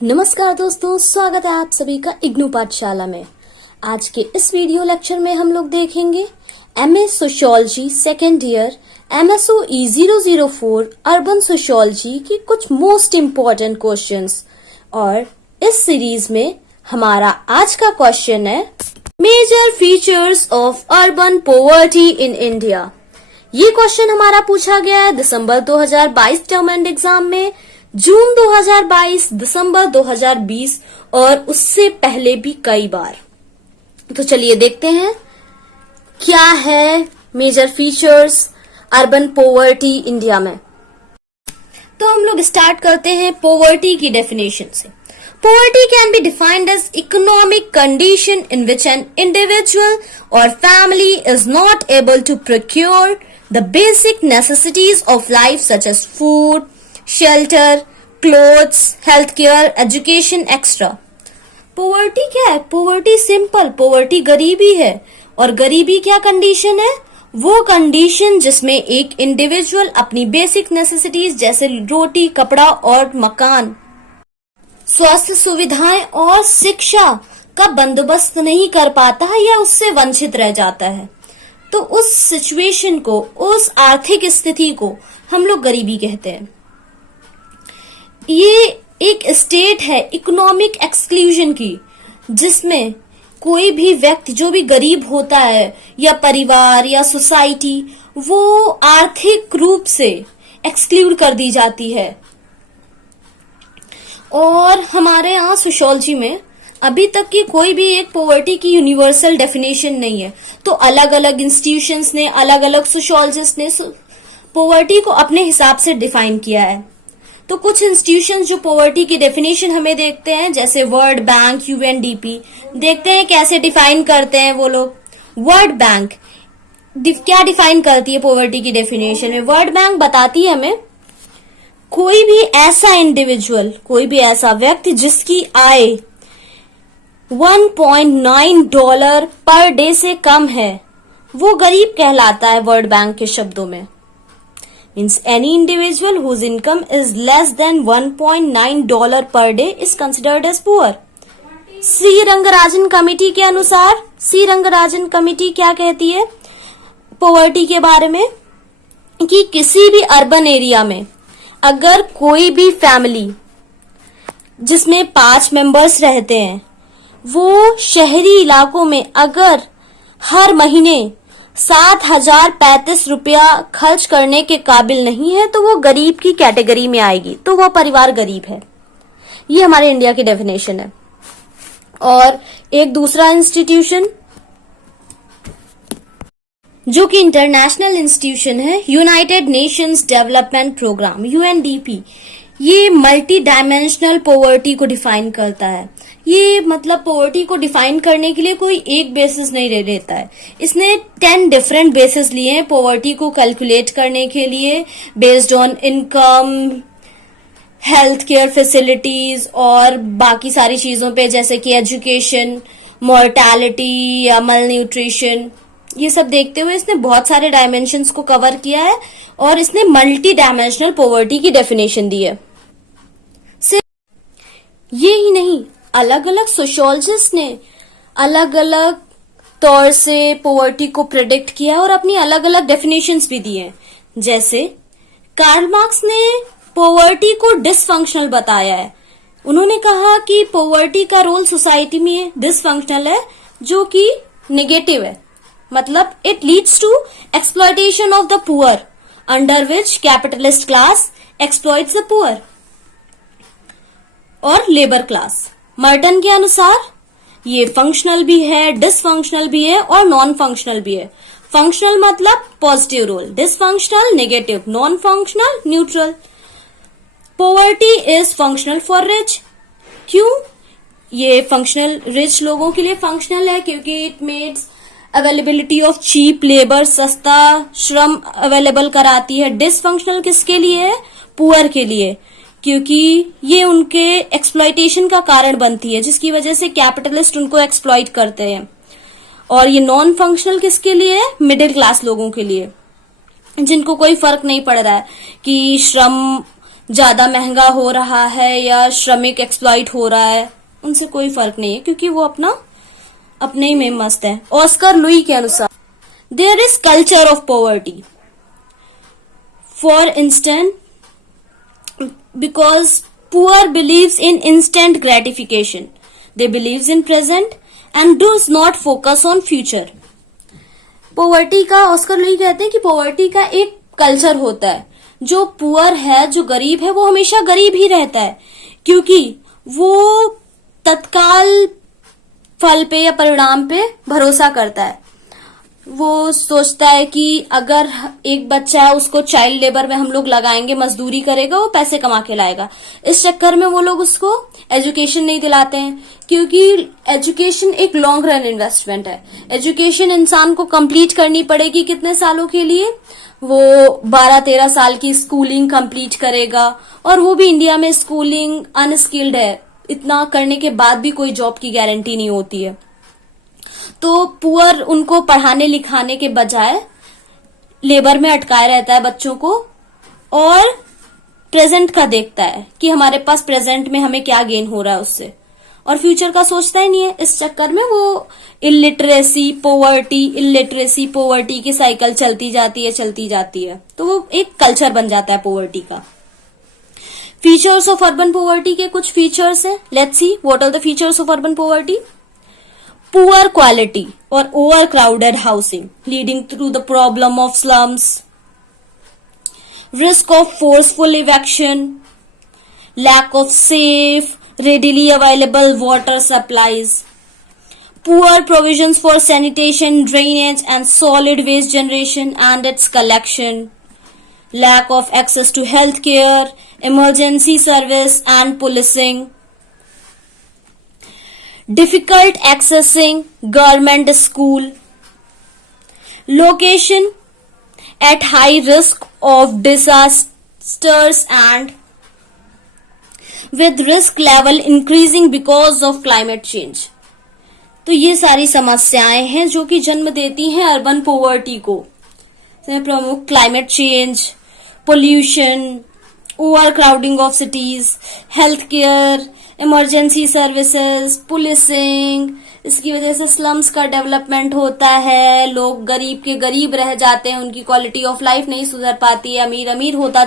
नमस्कार दोस्तों, स्वागत है आप सभी का इग्नू पाठशाला में। आज के इस वीडियो लेक्चर में हम लोग देखेंगे MA sociology second year MSOE 004 urban sociology की कुछ मोस्ट इम्पोर्टेंट क्वेश्चंस। और इस सीरीज में हमारा आज का क्वेश्चन है major features of urban poverty in India. ये क्वेश्चन हमारा पूछा गया है दिसंबर 2022 टर्म एंड एग्जाम में, जून 2022, दिसंबर 2020 और उससे पहले भी कई बार। तो चलिए देखते हैं क्या है major features urban poverty India में। तो हम लोग स्टार्ट करते हैं पॉवर्टी की डेफिनेशन से। Poverty can be defined as economic condition in which an individual or family is not able to procure the basic necessities of life such as food, shelter, clothes, healthcare, education, etc. Poverty क्या है? Poverty simple, poverty गरीबी है। और गरीबी क्या condition है? वो condition जिसमें एक इंडिविजुअल अपनी बेसिक नेसेसिटीज जैसे रोटी, कपड़ा और मकान, स्वास्थ्य सुविधाएं और शिक्षा का बंदोबस्त नहीं कर पाता है या उससे वंचित रह जाता है, तो उस सिचुएशन को, उस आर्थिक स्थिति को हम लोग गरीबी कहते हैं। ये एक स्टेट है इकोनॉमिक एक्सक्लूजन की, जिसमें कोई भी व्यक्ति जो भी गरीब होता है या परिवार या सोसाइटी, वो आर्थिक रूप से एक्सक्लूड कर दी जाती है। और हमारे यहाँ सोशियोलॉजी में अभी तक की कोई भी एक पॉवर्टी की यूनिवर्सल डेफिनेशन नहीं है। तो अलग अलग इंस्टीट्यूशंस ने, अलग अलग सोशियोलॉजिस्ट ने पॉवर्टी को अपने हिसाब से डिफाइन किया है। तो कुछ इंस्टीट्यूशंस जो पॉवर्टी की डेफिनेशन हमें देखते हैं, जैसे वर्ल्ड बैंक, UNDP, देखते हैं कैसे डिफाइन करते हैं वो लोग। वर्ल्ड बैंक क्या डिफाइन करती है पॉवर्टी की डेफिनेशन में? वर्ल्ड बैंक बताती है हमें कोई भी ऐसा इंडिविजुअल, कोई भी ऐसा व्यक्ति जिसकी आय $1.9 पर डे से कम है, वो गरीब कहलाता है वर्ल्ड बैंक के शब्दों में। Means any individual whose income is less than $1.9 per day is considered as poor. C Rangarajan committee के अनुसार, सी रंगराजन कमेटी क्या कहती है पॉवर्टी के बारे में, कि किसी भी अर्बन एरिया में अगर कोई भी फैमिली जिसमें 5 मेंबर्स रहते हैं, वो शहरी इलाकों में अगर हर महीने 7,035 रुपया खर्च करने के काबिल नहीं है, तो वो गरीब की कैटेगरी में आएगी, तो वो परिवार गरीब है। ये हमारे इंडिया की डेफिनेशन है। और एक दूसरा इंस्टीट्यूशन जो कि इंटरनेशनल इंस्टीट्यूशन है, United Nations development programme, UNDP, ये मल्टी डायमेंशनल पॉवर्टी को डिफाइन करता है। ये मतलब पॉवर्टी को डिफाइन करने के लिए कोई एक बेसिस नहीं लेता है, इसने 10 डिफरेंट बेसिस लिए हैं पॉवर्टी को कैलकुलेट करने के लिए, based on income, health care facilities और बाकी सारी चीजों पे, जैसे कि एजुकेशन, मोर्टेलिटी या मल न्यूट्रिशन। ये सब देखते हुए इसने बहुत सारे डायमेंशंस को कवर किया है और इसने मल्टी डायमेंशनल पॉवर्टी की डेफिनेशन दी है। सिर्फ ये ही नहीं, अलग अलग सोशियोलॉजिस्ट ने अलग अलग तौर से पॉवर्टी को प्रेडिक्ट किया और अपनी अलग अलग डेफिनेशंस भी दी हैं। जैसे कार्ल मार्क्स ने पॉवर्टी को डिसफंक्शनल बताया है। उन्होंने कहा कि पॉवर्टी का रोल सोसाइटी में डिसफंक्शनल है, जो कि नेगेटिव है। मतलब it leads to exploitation of the poor, under which capitalist class exploits the poor और लेबर क्लास। मर्टन के अनुसार ये फंक्शनल भी है, डिसफंक्शनल भी है और नॉन फंक्शनल भी है। फंक्शनल मतलब positive role, dysfunctional negative, non functional neutral. Poverty is functional for rich. क्यों? ये फंक्शनल रिच लोगों के लिए फंक्शनल है क्योंकि it makes availability of cheap labour, सस्ता श्रम अवेलेबल कराती है। डिसफंक्शनल किसके लिए है? पुअर के लिए, क्योंकि ये उनके एक्सप्लॉयटेशन का कारण बनती है, जिसकी वजह से कैपिटलिस्ट उनको एक्सप्लॉइट करते हैं। और ये नॉन फंक्शनल किसके लिए है? मिडिल क्लास लोगों के लिए, जिनको कोई फर्क नहीं पड़ रहा है कि श्रम ज्यादा महंगा हो रहा है या श्रमिक एक्सप्लॉइट हो रहा है, उनसे कोई फर्क नहीं है, क्योंकि वो अपने ही में मस्त है। ऑस्कर लुई के अनुसार there is culture of poverty, for instance because poor believes in instant gratification, they believes in present and does not focus on future. Poverty का, ऑस्कर लुई कहते हैं कि पॉवर्टी का एक कल्चर होता है, जो पुअर है, जो गरीब है, वो हमेशा गरीब ही रहता है, क्योंकि वो तत्काल फल पे या परिणाम पे भरोसा करता है। वो सोचता है कि अगर एक बच्चा है, उसको चाइल्ड लेबर में हम लोग लगाएंगे, मजदूरी करेगा, वो पैसे कमा के लाएगा। इस चक्कर में वो लोग उसको एजुकेशन नहीं दिलाते हैं, क्योंकि एजुकेशन एक लॉन्ग रन इन्वेस्टमेंट है। एजुकेशन इंसान को कंप्लीट करनी पड़ेगी कितने सालों के लिए, वो 12-13 साल की स्कूलिंग कंप्लीट करेगा, और वो भी इंडिया में स्कूलिंग अनस्किल्ड है, इतना करने के बाद भी कोई जॉब की गारंटी नहीं होती है। तो पुअर उनको पढ़ाने लिखाने के बजाय लेबर में अटकाए रहता है बच्चों को, और प्रेजेंट का देखता है कि हमारे पास प्रेजेंट में हमें क्या गेन हो रहा है उससे, और फ्यूचर का सोचता ही नहीं है। इस चक्कर में वो इलिटरेसी पोवर्टी की साइकिल चलती जाती है, तो वो एक कल्चर बन जाता है पोवर्टी का। फीचर्स ऑफ अर्बन पोवर्टी के कुछ फीचर्स हैं, let's see what are the features of urban poverty. Poor quality और overcrowded housing leading to the problem of slums, risk of forceful eviction, lack of safe, readily available water supplies, poor provisions for sanitation, drainage and solid waste generation and its collection, lack of access to health care, emergency service and policing, difficult accessing government school, location at high risk of disasters and with risk level increasing because of climate change। तो ये सारी समस्याएं हैं जो कि जन्म देती हैं अर्बन पोवर्टी को। प्रमुख climate change, pollution, over crowding of cities, health care, emergency services, policing, इसकी वजह से स्लम्स का डेवलपमेंट होता है, लोग गरीब के गरीब रह जाते हैं, उनकी क्वालिटी ऑफ लाइफ नहीं सुधर पाती है, अमीर अमीर होता